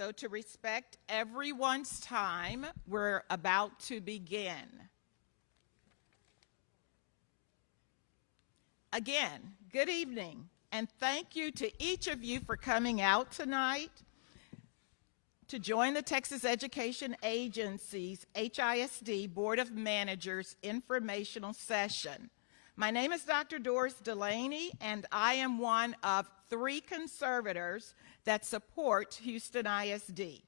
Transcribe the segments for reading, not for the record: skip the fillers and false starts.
So to respect everyone's time, we're about to begin. Again, good evening, and thank you to each of you for coming out tonight to join the Texas Education Agency's HISD Board of Managers informational session. My name is Dr. Doris Delaney, and I am one of 3 conservators that support Houston ISD.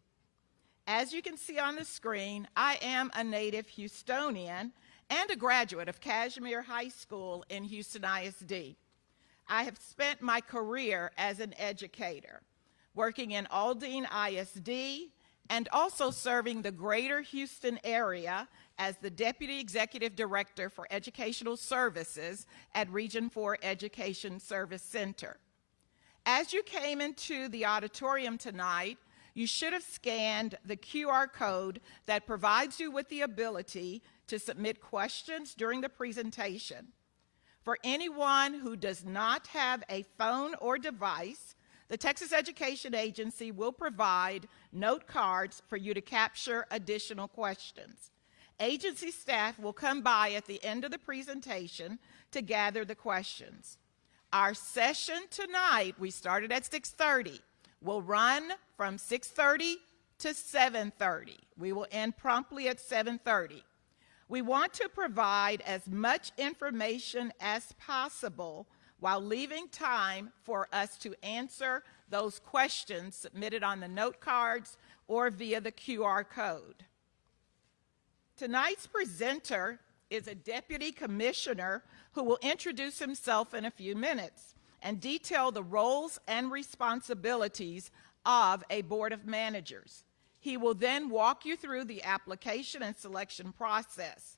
As you can see on the screen, I am a native Houstonian and a graduate of Chavez High School in Houston ISD. I have spent my career as an educator, working in Aldine ISD and also serving the greater Houston area as the Deputy Executive Director for Educational Services at Region 4 Education Service Center. As you came into the auditorium tonight, you should have scanned the QR code that provides you with the ability to submit questions during the presentation. For anyone who does not have a phone or device, the Texas Education Agency will provide note cards for you to capture additional questions. Agency staff will come by at the end of the presentation to gather the questions. Our session tonight, we started at 6:30, will run from 6:30 to 7:30. We will end promptly at 7:30. We want to provide as much information as possible while leaving time for us to answer those questions submitted on the note cards or via the QR code. Tonight's presenter is a deputy commissioner who will introduce himself in a few minutes and detail the roles and responsibilities of a board of managers. He will then walk you through the application and selection process.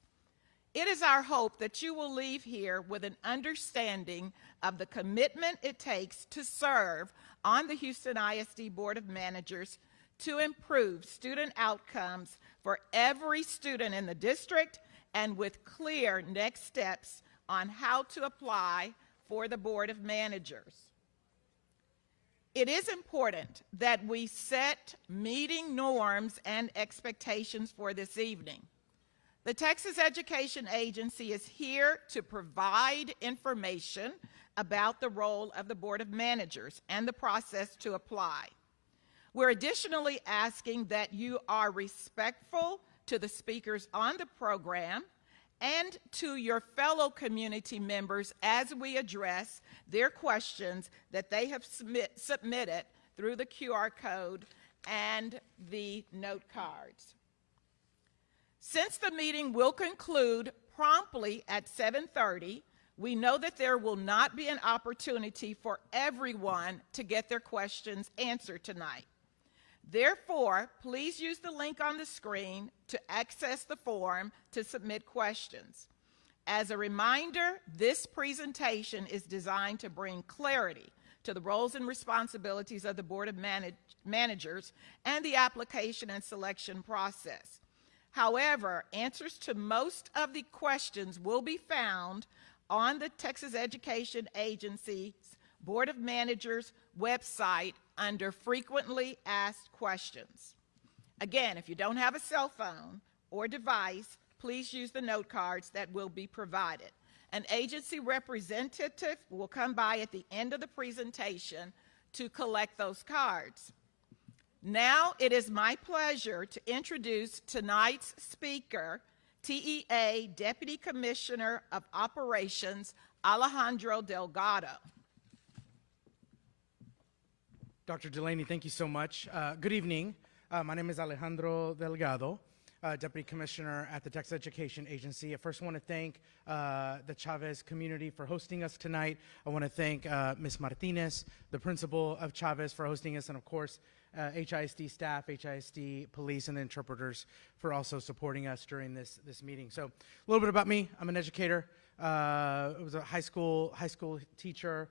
It is our hope that you will leave here with an understanding of the commitment it takes to serve on the Houston ISD Board of Managers to improve student outcomes for every student in the district, and with clear next steps on how to apply for the Board of Managers. It is important that we set meeting norms and expectations for this evening. The Texas Education Agency is here to provide information about the role of the Board of Managers and the process to apply. We're additionally asking that you are respectful to the speakers on the program and to your fellow community members as we address their questions that they have submitted through the QR code and the note cards. Since the meeting will conclude promptly at 7:30, we know that there will not be an opportunity for everyone to get their questions answered tonight. Therefore, please use the link on the screen to access the form to submit questions. As a reminder, this presentation is designed to bring clarity to the roles and responsibilities of the Board of Managers and the application and selection process. However, answers to most of the questions will be found on the Texas Education Agency's Board of Managers website under Frequently Asked Questions. Again, if you don't have a cell phone or device, please use the note cards that will be provided. An agency representative will come by at the end of the presentation to collect those cards. Now it is my pleasure to introduce tonight's speaker, TEA Deputy Commissioner of Operations, Alejandro Delgado. Dr. Delaney, thank you so much. Good evening. My name is Alejandro Delgado, Deputy Commissioner at the Texas Education Agency. I first want to thank the Chavez community for hosting us tonight. I want to thank Ms. Martinez, the principal of Chavez, for hosting us, and of course, HISD staff, HISD police, and the interpreters for also supporting us during this meeting. So a little bit about me. I'm an educator. I was a high school teacher,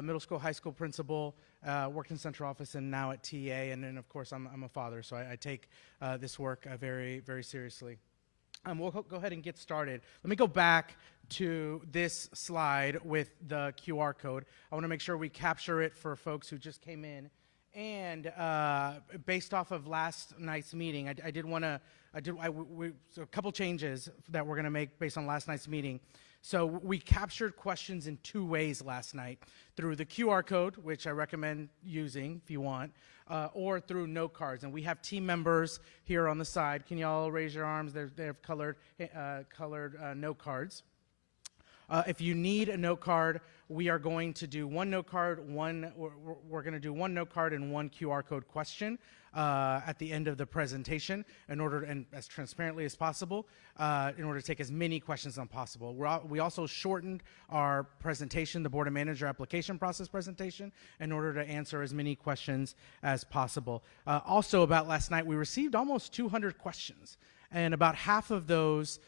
middle school, high school principal, worked in central office, and now at TA. And then, of course, I'm a father, so I take this work very, very seriously. We'll go ahead and get started. Let me go back to this slide with the QR code. I want to make sure we capture it for folks who just came in And based off of last night's meeting, so a couple changes that we're going to make based on last night's meeting. So we captured questions in 2 ways last night, through the QR code, which I recommend using if you want, or through note cards. And we have team members here on the side. Can y'all raise your arms? They have colored note cards. If you need a note card, we are going to do one note card, we're going to do one note card and one QR code question at the end of the presentation in order, and as transparently as possible, in order to take as many questions as possible. We also shortened our presentation, the Board of Manager application process presentation, in order to answer as many questions as possible. Also about last night, we received almost 200 questions. And about half of those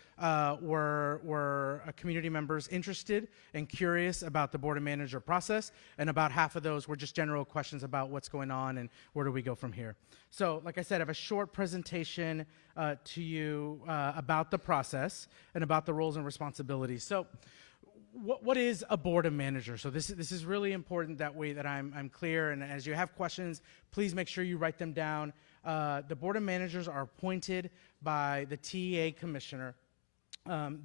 were community members interested and curious about the Board of Manager process, and about half of those were just general questions about what's going on and where do we go from here. So, like I said, I have a short presentation to you about the process and about the roles and responsibilities. So, what is a Board of Managers? So this is really important that I'm clear, and as you have questions, please make sure you write them down. The Board of Managers are appointed by the TEA Commissioner.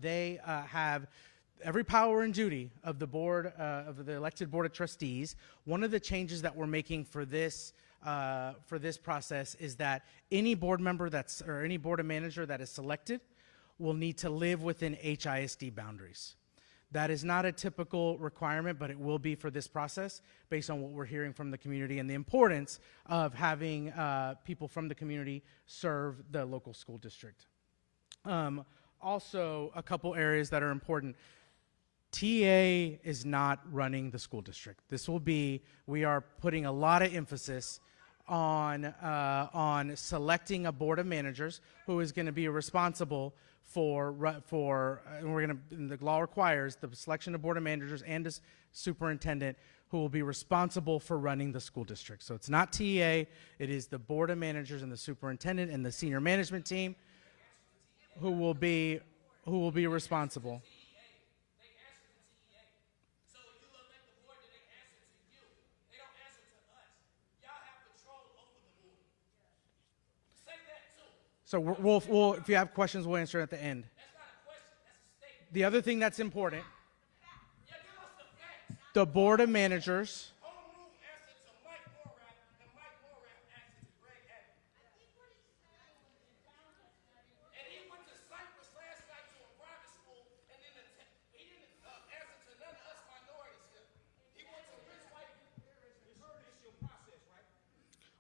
They have every power and duty of the board, of the elected Board of Trustees. One of the changes that we're making for this process is that any board member or any Board of Manager that is selected will need to live within HISD boundaries. That is not a typical requirement, but it will be for this process based on what we're hearing from the community and the importance of having people from the community serve the local school district. Also, a couple areas that are important. TA is not running the school district. We are putting a lot of emphasis on selecting a Board of Managers who is going to be responsible and the law requires the selection of Board of Managers and a superintendent who will be responsible for running the school district. So it's not TEA, it is the Board of Managers and the superintendent and the senior management team who will be responsible. So we'll, if you have questions, we'll answer at the end. That's not a question, that's a statement. The other thing that's important, the Board of Managers.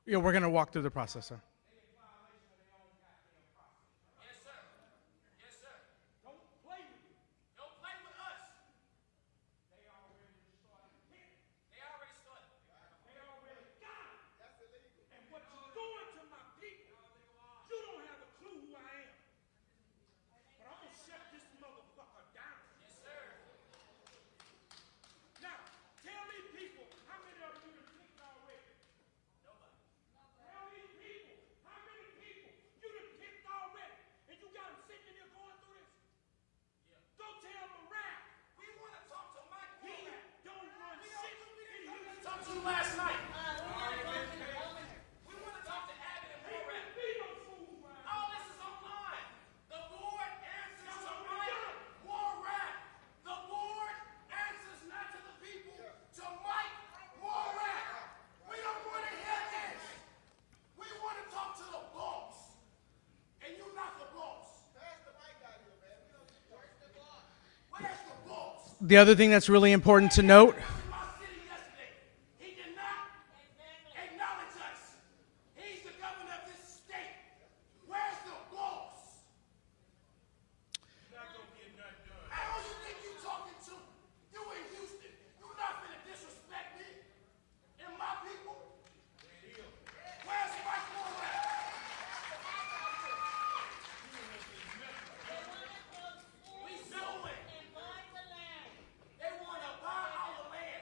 Yeah, we're going to walk through the process, sir. Last night. We want to talk to Abbott and Morat. All this is online. The board answers to Mike Morat. The board answers not to the people, to Mike Morat. We don't want to hear this. We want to talk to the boss. And you're not the boss. Pass the mic out here, man. Where's the boss? Where's the boss? The other thing that's really important to note. They want to buy our land.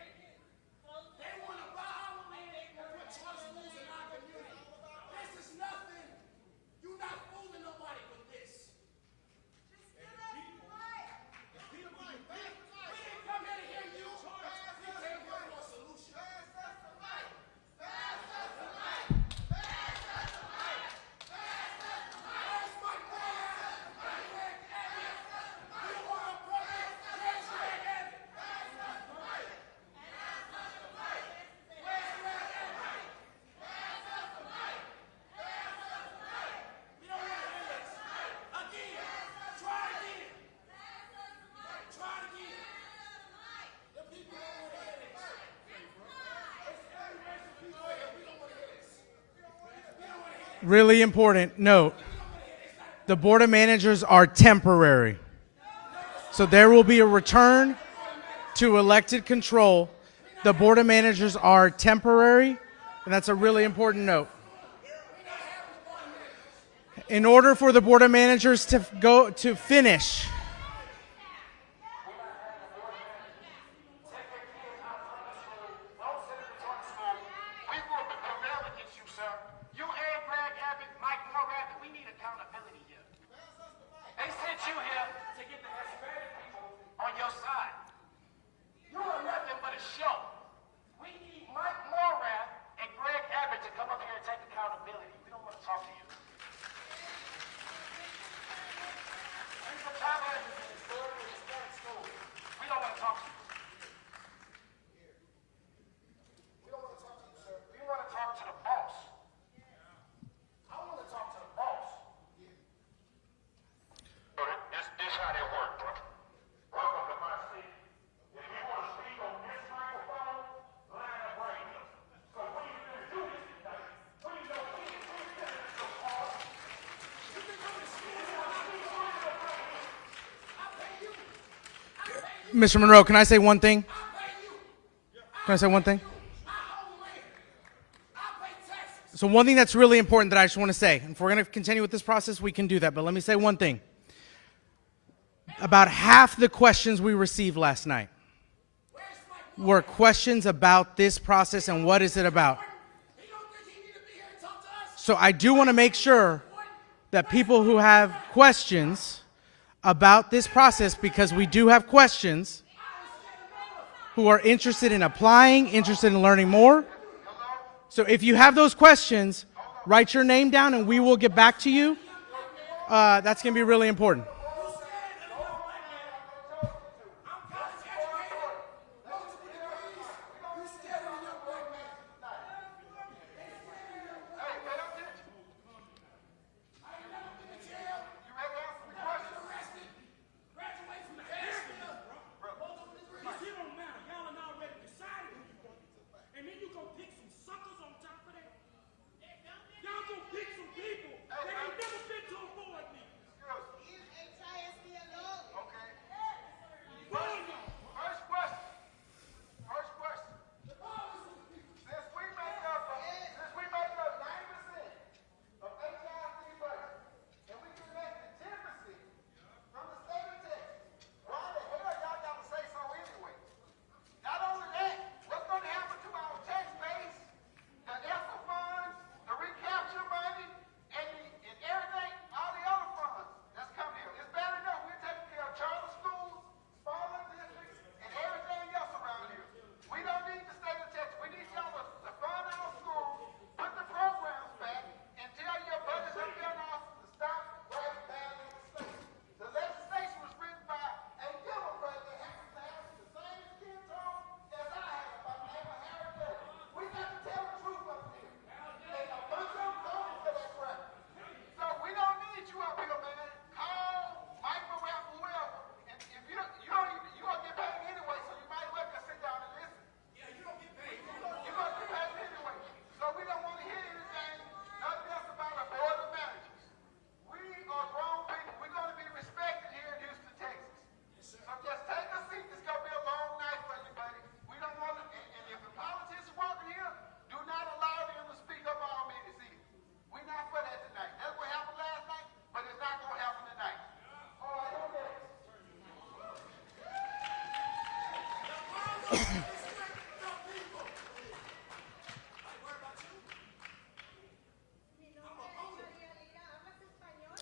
Really important note. The Board of Managers are temporary. So there will be a return to elected control. The Board of Managers are temporary, and that's a really important note. In order for the Board of Managers to finish, Mr. Monroe, can I say one thing? Can I say one thing? So one thing that's really important that I just want to say, and if we're going to continue with this process, we can do that, but let me say one thing. About half the questions we received last night were questions about this process and what is it about. So I do want to make sure that people who have questions about this process, because we do have questions, who are interested in applying, interested in learning more. So if you have those questions, write your name down and we will get back to you. That's going to be really important.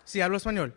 Sí, hablo español.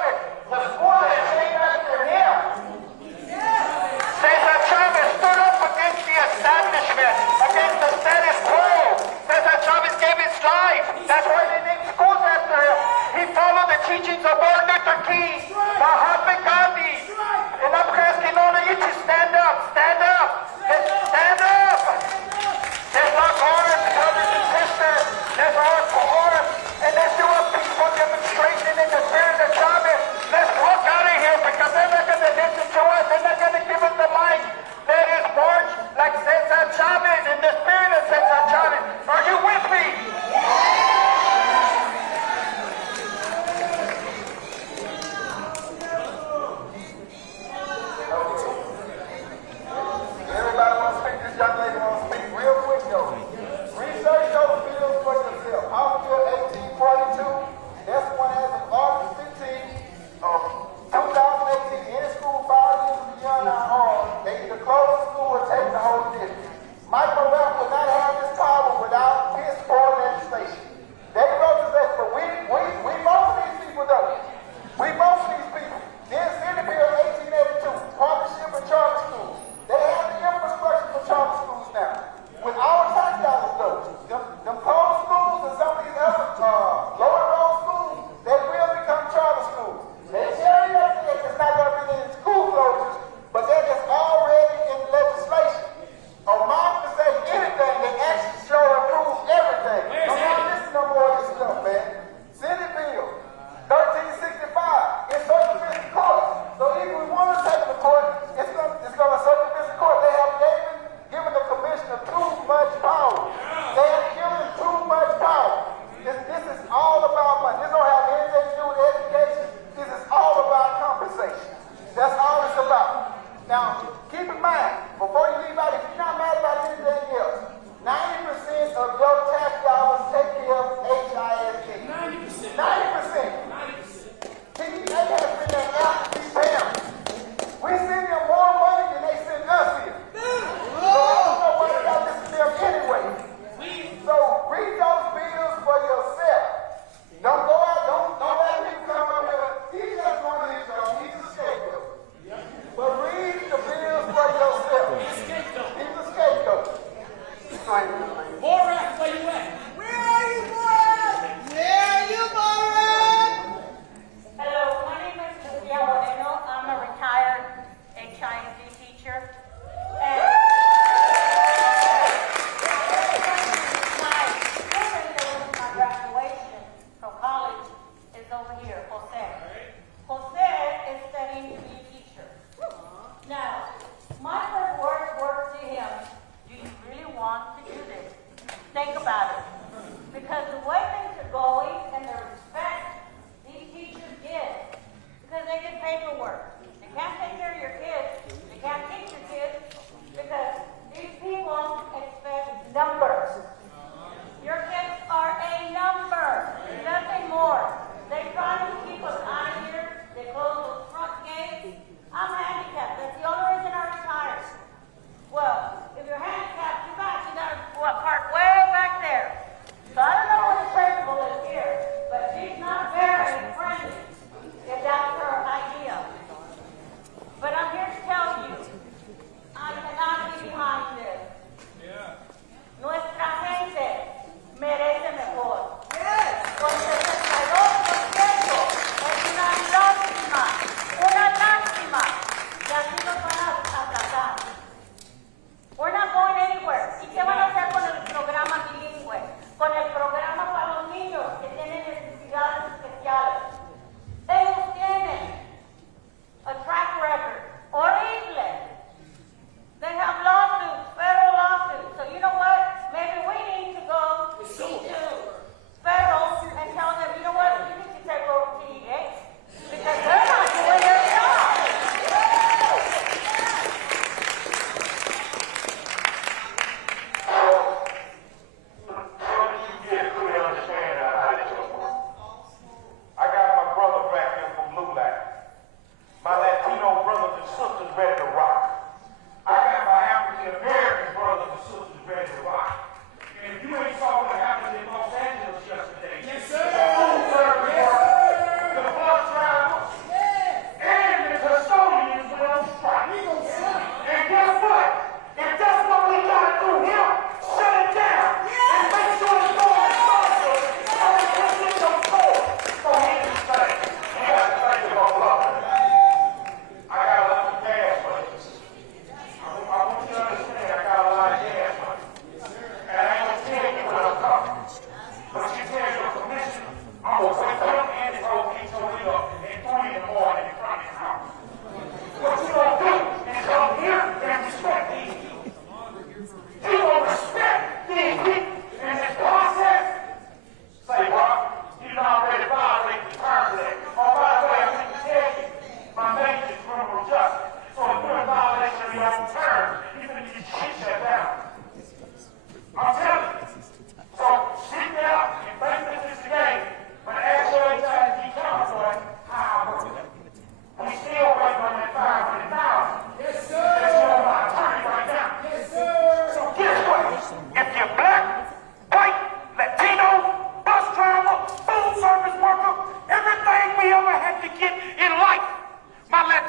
Chavez. The school is named after him. Cesar Chavez stood up against the establishment, against the status quo. Cesar Chavez gave his life. That's why they named schools after him. He followed the teachings of Martin Luther King, Mahatma Gandhi. And I'm asking all of you to stand up. Stand up. Stand up. Let's lock arms, brothers and sisters. Let's lock arms. And let's do a peaceful demonstration in the spirit of Chavez. Let's walk out of here because they're not going to listen to us. They're not going to give us the mic. Let us march like Cesar Chavez in the spirit of Cesar Chavez. Are you with me?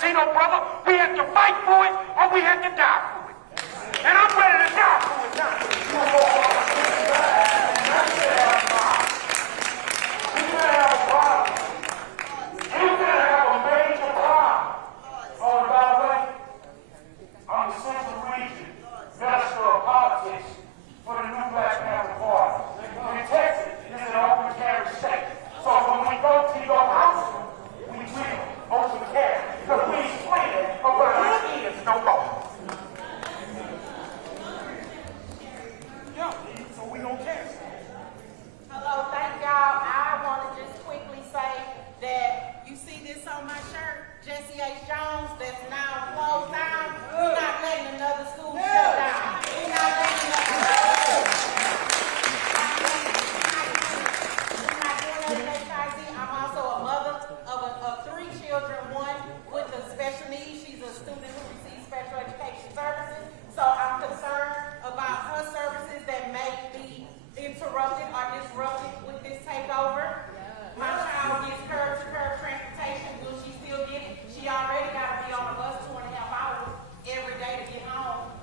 Latino brother. We had to fight for it, or we had to die for it. And I'm ready to die for it now. We're gonna have a problem. We're gonna have a major problem. Oh, and by the way, I'm the Central Region Minister of Politics for the new Black Panther Party. And Texas is an open carry state. So when we go to your house, we will open carry. Because we ain't playing about our kids no more. Yeah, so we don't care. Hello, thank y'all. I want to just quickly say that you see this on my shirt, Jesse H. Jones, that's now closed down. We're not letting another school shut down. We're not letting I'm also a mother of 3 children, one with a special needs. She's a student who receives special education services. So I'm concerned about her services that may be interrupted or disrupted with this takeover. My child gets curb-to-curb transportation. Will she still get it? She already got to be on the bus 2.5 hours every day to get home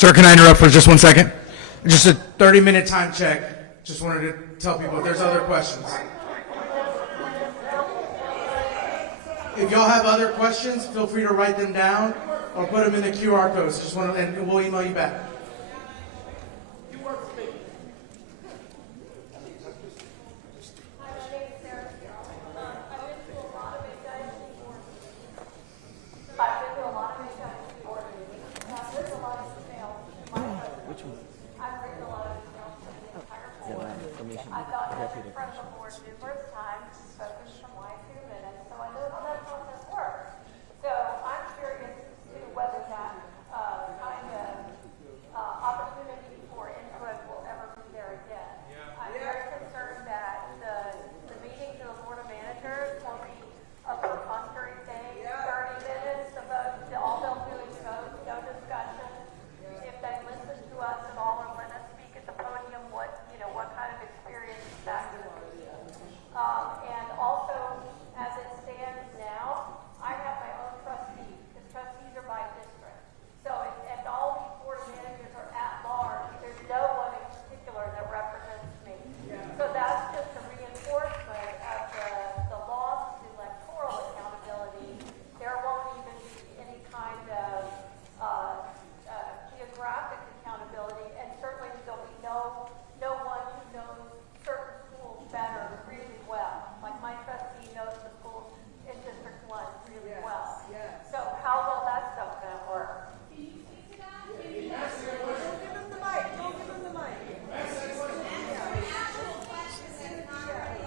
Sir, can I interrupt for just 1 second? Just a 30-minute time check. Just wanted to tell people if there's other questions. If y'all have other questions, feel free to write them down or put them in the QR codes. Just want to, and we'll email you back.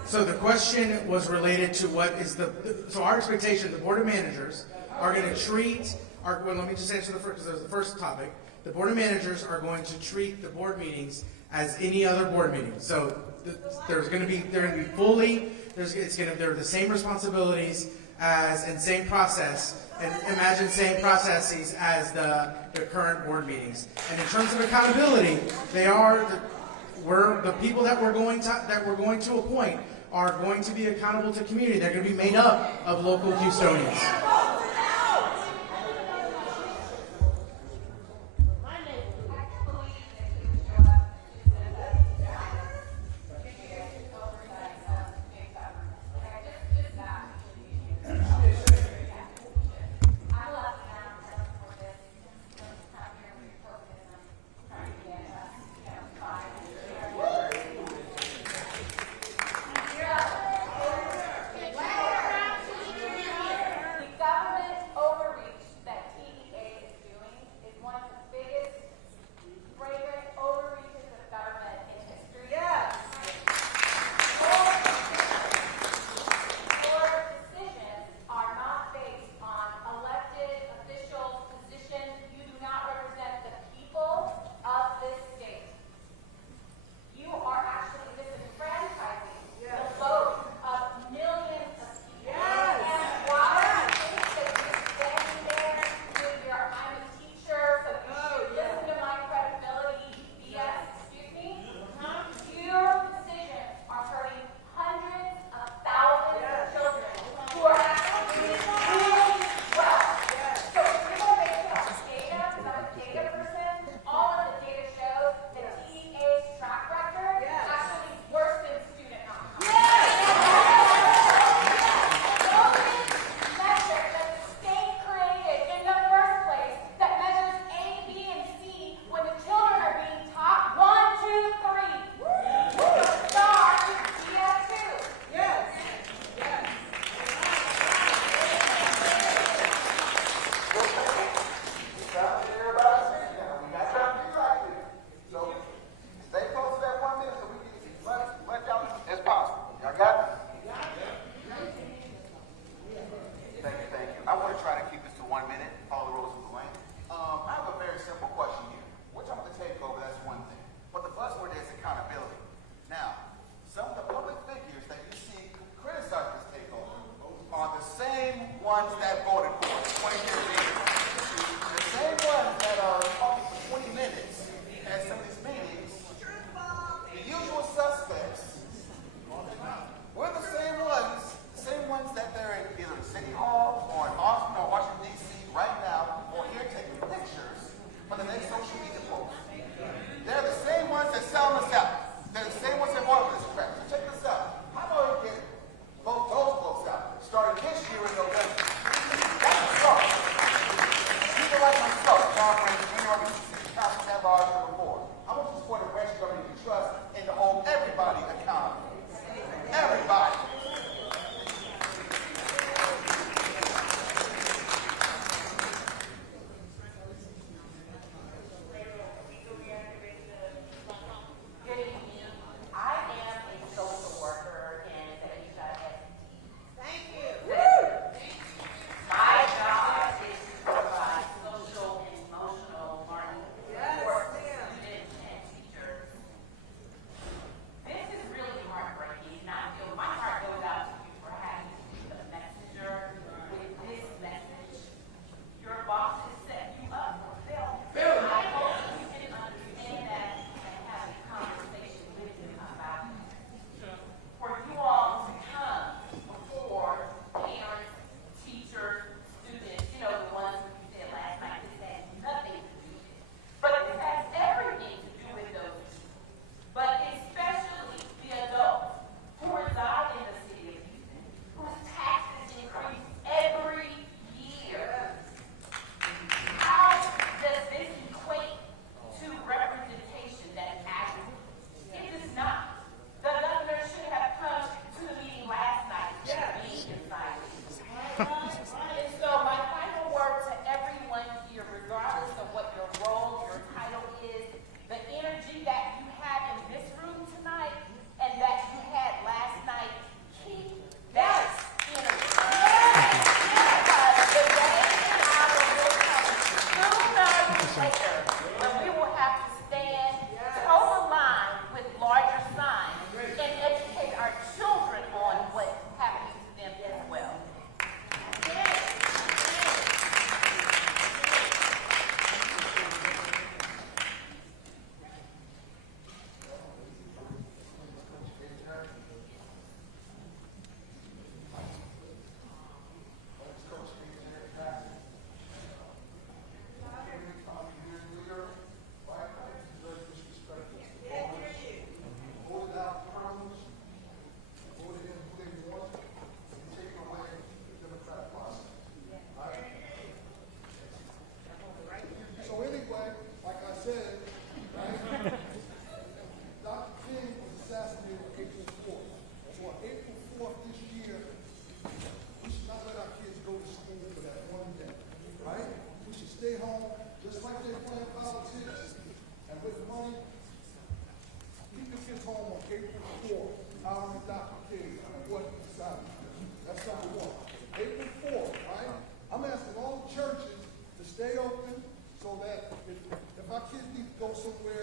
So the question was related to what is so our expectation, the Board of Managers are going to treat, well, let me just answer because there's the first topic. The Board of Managers are going to treat the board meetings as any other board meeting. So they're going to be fully, they're the same responsibilities as, and same process, and imagine same processes as the current board meetings. And in terms of accountability, they are, the people that we're going to appoint are going to be accountable to community. They're going to be made up of local custodians. The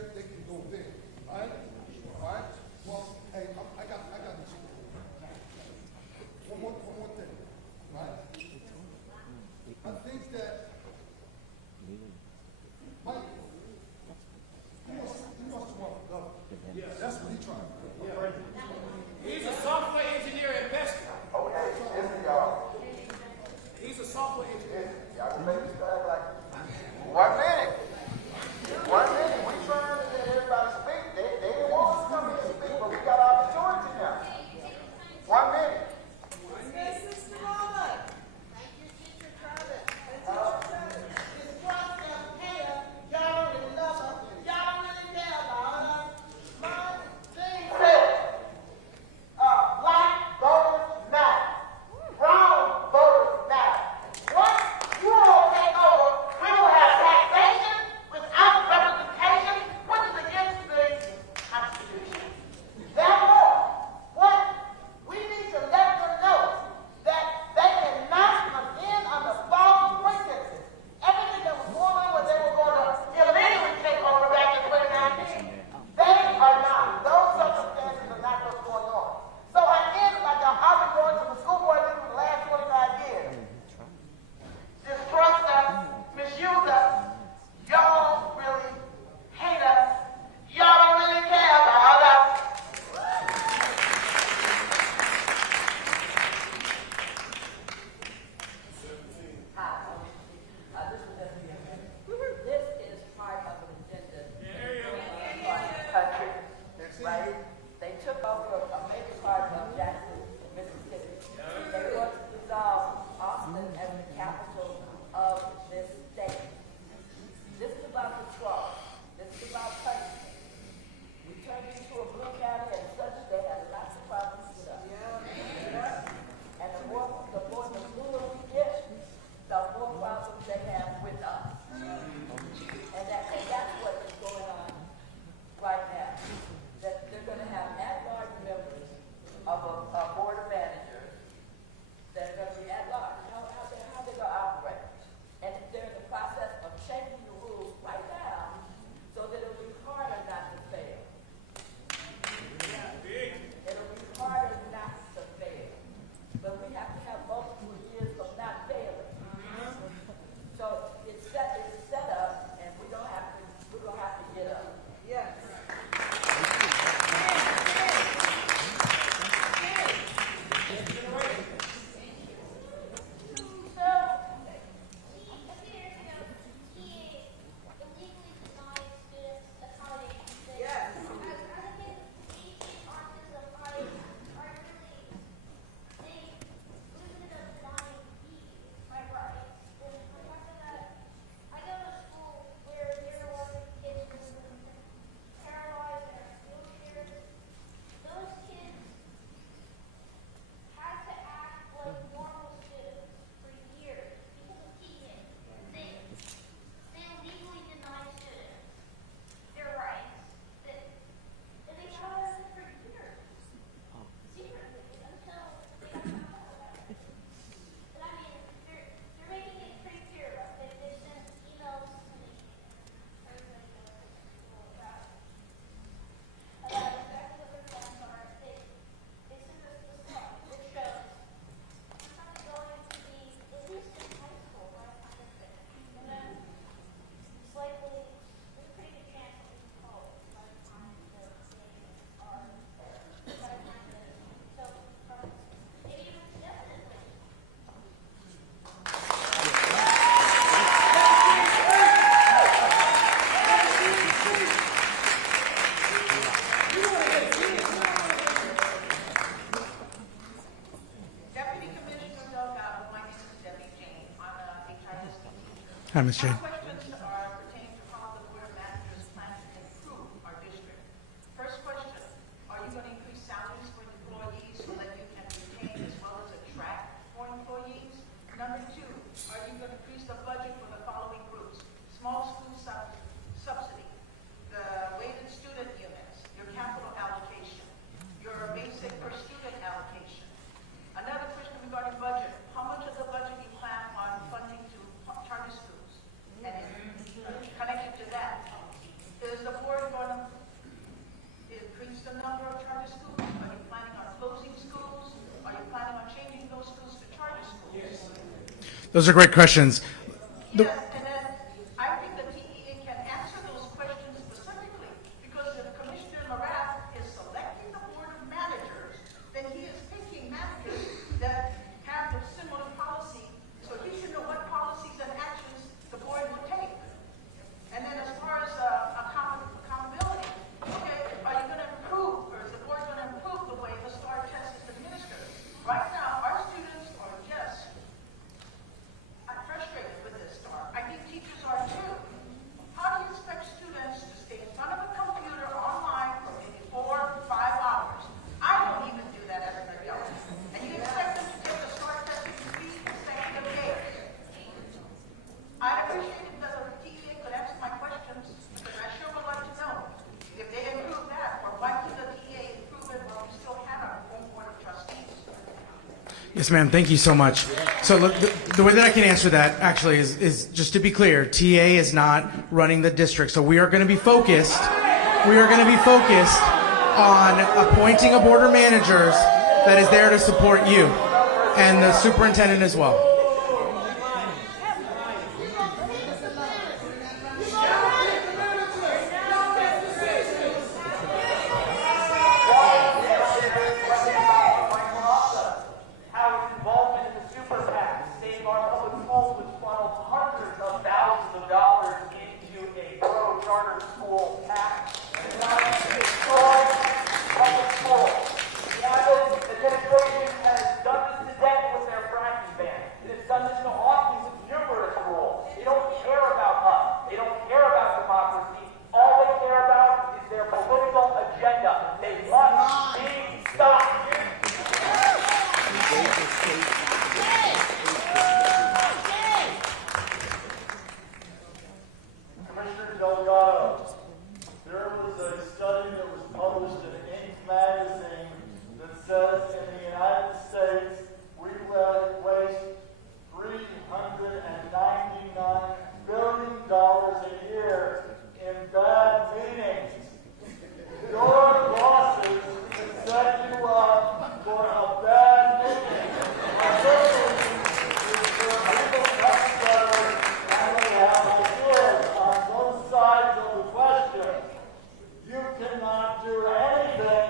there, they can go there. All right? All right? Well, hey, I got this. One more thing. Right? I think that Mike, he wants to run for governor. Yeah, that's what he's trying to do. He's a software engineer at best. Okay, listen, y'all. He's a software engineer. Y'all can make me start like 1 minute. 1 minute. We trying to let everybody speak. They didn't want us to come here and speak, but we got opportunity now. 1 minute. Mrs. Smallwood. Thank you, Teacher Chavez. This process here, y'all don't really love her. Y'all don't really care about her. My thing Said, black voters matter. Brown voters matter. Once you all take over, we will have taxation without representation, which is against the Constitution. Therefore, what we need to let them know that they cannot come in under false pretenses. Everything that was going on when they were going to illegally take over back in 2019, they are not. Those circumstances are not what's going on. So I end like I've been going to the school board meeting for the last 25 years. Distrust us, misuse us, y'all really hate us, y'all don't really care about us. This is part of an agenda for the country, right? They took over a major part of Jackson, Mississippi. They want to dissolve Austin as the capital of this state. This is about control. This is about punishment. We turned it into a blue county and such, they have lots of problems with us. And the more the bluer we get, the more problems they have with us. And that's what is going on right now. That they're going to have at-large members of a board of managers that are going to be at-large. How they going to operate? And they're in the process of changing the rules right now so that it'll be harder not to fail. It'll be harder not to fail. But we have to have multiple years of not failing. So it's set up, and we're gonna have to get up. Yes. Hi, Ms. Jane. My questions are pertaining to how the board of managers plan to improve our district. First question, are you going to increase salaries for employees so that you can retain as well as attract more employees? Number two, are you going to increase the budget for the following groups? Small school subsidy, the weighted student units, your capital allocation, your basic per student allocation. Another question regarding budget, how much of the budget you plan on funding to charter schools? And you going to increase the number of charter schools? Are you planning on closing schools? Are you planning on changing those schools to charter schools? Yes. Those are great questions. Yes, and then I think the TEA can answer those questions specifically, because if Commissioner Marath is selecting the board of managers, then he is picking managers that have the similar policy, so he should know what policies and actions the board will take. And then as far as accountability, okay, are you going to improve, or is the board going to improve the way the STAR test is administered? Right now, our students are just frustrated with this STAR. I think teachers are too. How do you expect students to stay in front of a computer online for maybe 4 or 5 hours? I don't even do that as an adult. And you expect them to take the STAR test at speed and second of days. I'd appreciate it that the TEA could answer my questions, because I sure would like to know if they improve that, or why did the TEA improve it while we still had our own board of trustees? Yes, ma'am. Thank you so much. So look, the way that I can answer that actually is just to be clear, TA is not running the district. So we are going to be focused. We are going to be focused on appointing a board of managers that is there to support you and the superintendent as well. How his involvement in the super PAC saved our public schools, which funneled hundreds of thousands of dollars into a pro-charter school PAC. And now it's destroyed public schools. The Adams administration has done this to death with their fracking ban. It has done this to Austin with numerous rules. They don't care about us. They don't care about democracy. All they care about is their political agenda. They want big stuff. Commissioner Delgado, there was a study that was published in Inc. magazine that says in the United States we waste $399 billion a year in bad meetings. Your bosses set you up for a bad meeting. And this is your legal customer, and they have ideas on both sides of the question. You cannot do anything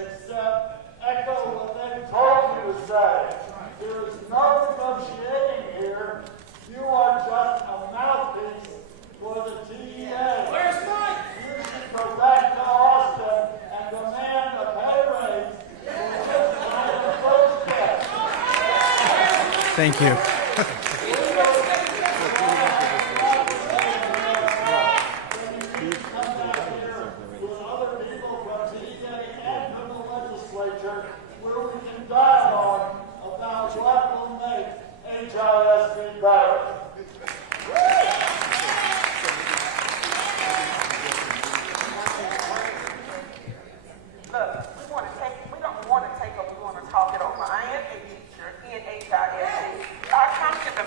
except echo what they told you to say. There is no negotiating here. You are just a mouthpiece for the TEA. Where's Mike? You should go back to Austin and demand a pay raise for this kind of bullshit. Thank you. With other people from TEA and from the legislature, where we can dialogue about what will make HISD better. Look, we don't want to take up, we want to talk it over. I am a teacher in HISD. Our accountability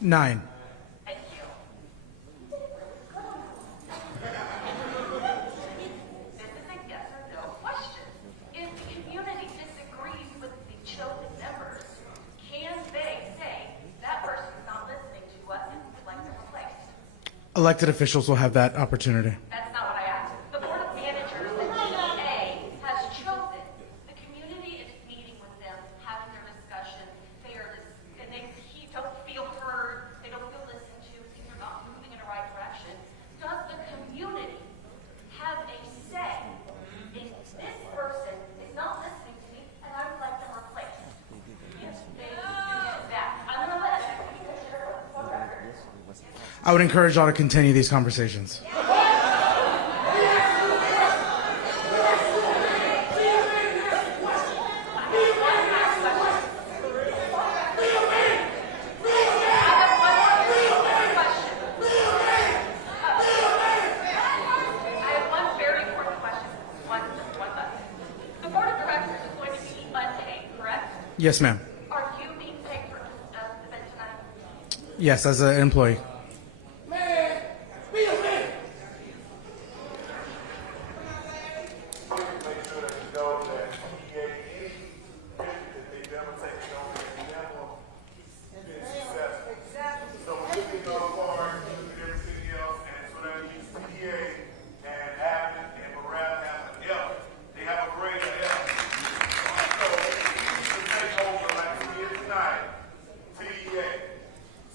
9. Thank you. This is a yes or no question. If the community disagrees with the chosen members, can they say that person's not listening to us and would like them replaced? Elected officials will have that opportunity. That's not what I asked. The Board of Managers, the DEA, has chosen. The community is meeting with them, having their discussion. And they don't feel heard. They don't feel listened to. Things are not moving in the right direction. Does the community have a say if this person is not listening to me and I would like them replaced? Yes, they do that. I'm going to let it on record. I would encourage y'all to continue these conversations. I have one very important question. Just one left. The board of directors is going to be unpaid, correct? Yes, ma'am. Are you being paid for this event tonight? Yes, as an employee. Make sure that you know that TEA, any issue that they've ever taken over in Denver, been successful. So we can go forward and look at everything else, and so that means TEA and Abbott and Morale have an F. They have a grade of F. So we need to take over like we did tonight, TEA.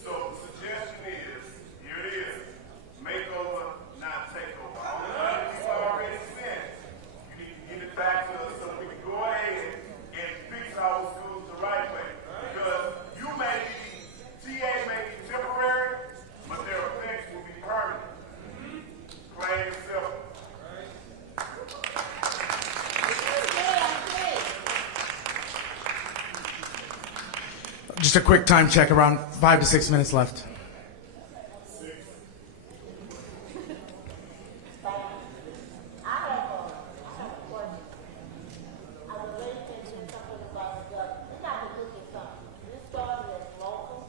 So the suggestion is, here it is, make over, not take over. All the money we've already spent, you need to give it back to us so we can go ahead and fix our schools the right way. Because you may be, TA may be temporary, but their effects will be permanent. Plain and simple. Just a quick time check, around 5 to 6 minutes left. I have a question. I relate to something about the government. We got to look at something. This started as local,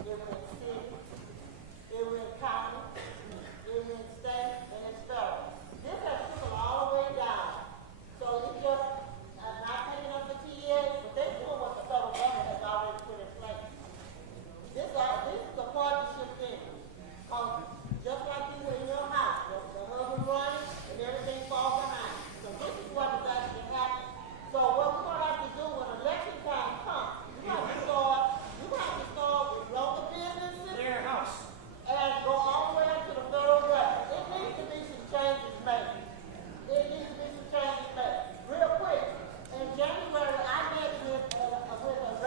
it went city, it went county, it went state, and it's federal. This has trickled all the way down. So it's just not taking up the TA, but they're doing what the federal government has already put in place. This is a partnership thing. Just like you in your house, the husband running and everything falls behind. So this is what is actually happening. So what we're gonna have to do when election time comes, we're gonna have to start with local businesses and go all the way up to the federal government. It needs to be some changes made. Real quick. In January, I met with a representative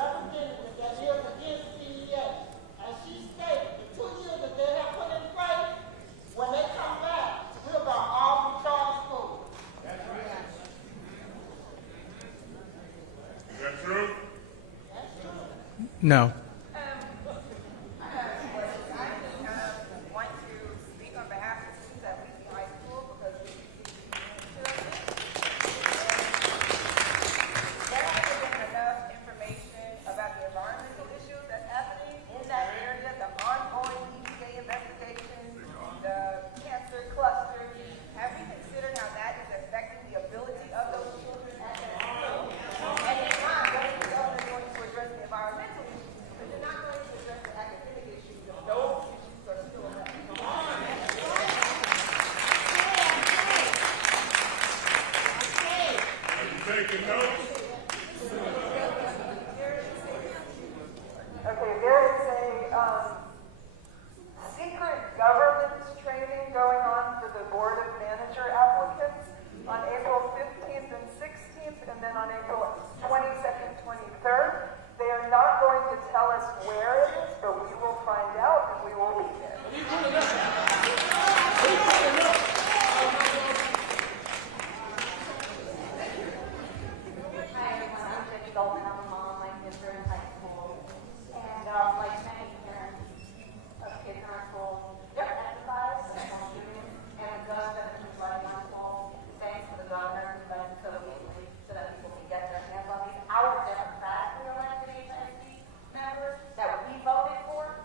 that is against CEA. And she stated the 2 years that they have put in place, when they come back, we're gonna all be charter schools. Is that true? No. Want to speak on behalf of the students at Chavez High School because we there hasn't been enough information about the environmental issues that's happening in that area, the ongoing EPA investigations, the cancer clusters. Have you considered how that is affecting the ability of those children at that school? And if not, what is the government going to address the environmental issues? Because they're not going to address the academic issues. Those issues are still left. Are you taking notes? Okay, there is a secret government training going on for the Board of Manager applicants on April 15th and 16th, and then on April 22nd, 23rd. They are not going to tell us where it is, but we will find out and we will be there. Hi everyone, I'm Jenny Goldman. I'm a mom. My kids are in high school. And like many parents of kids in our school, they're empathize with school shootings. And a gun that is running on school, thanks to the governor, so that people can get their hands on these. Our democratically elected HIC members that we voted for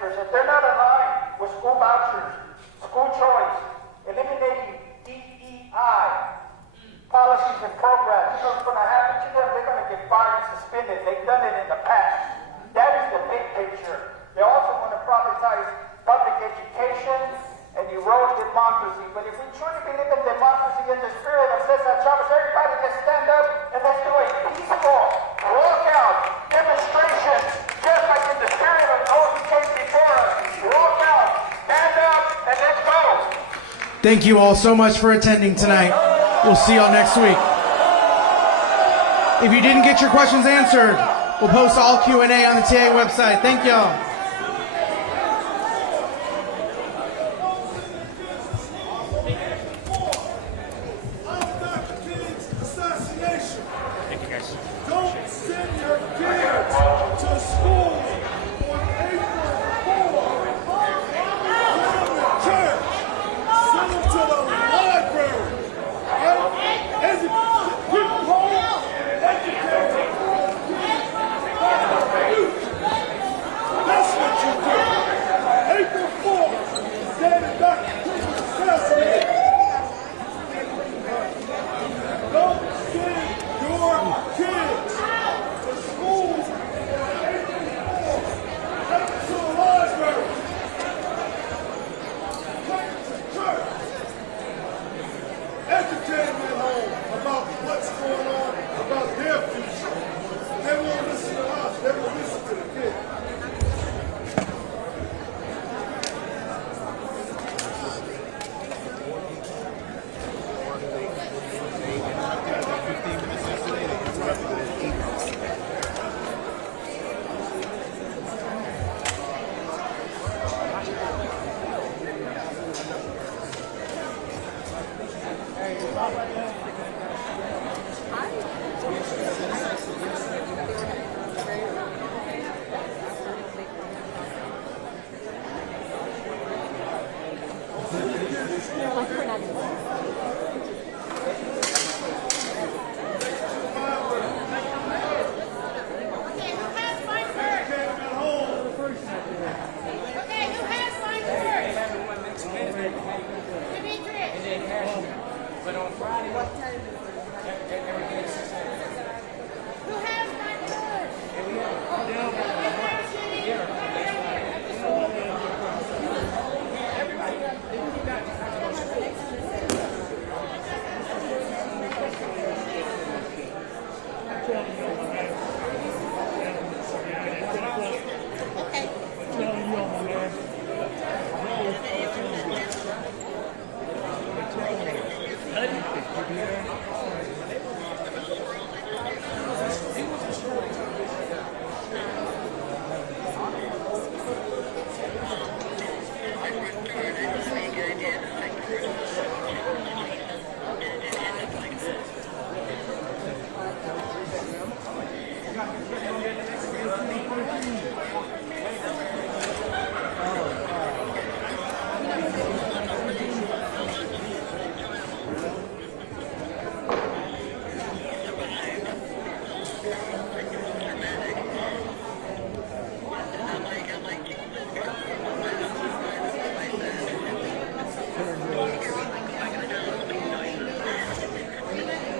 managers, if they're not aligned with school vouchers, school choice, eliminating DEI policies and programs, you know what's going to happen to them? They're going to get fired and suspended. They've done it in the past. That is the big picture. They also want to privatize public education and erode democracy. But if we truly believe in democracy in the spirit of Cesar Chavez, everybody let's stand up and let's do a peaceful walkout demonstration, just like in the spirit of those who came before us. Walk out, stand up, and let's go. Thank you all so much for attending tonight. We'll see y'all next week. If you didn't get your questions answered, we'll post all Q&A on the TA website. Thank y'all. Don't send your kids to school on April 4th. Send them to church. Send them to the library. Get home and educate them. That's what you do. April 4th, Daddy Dr. King was assassinated. Don't send your kids to school on April 4th. Take them to the library. Take them to church. Educate them at home about what's going on, about their future. They won't listen to us. They will listen to the kids.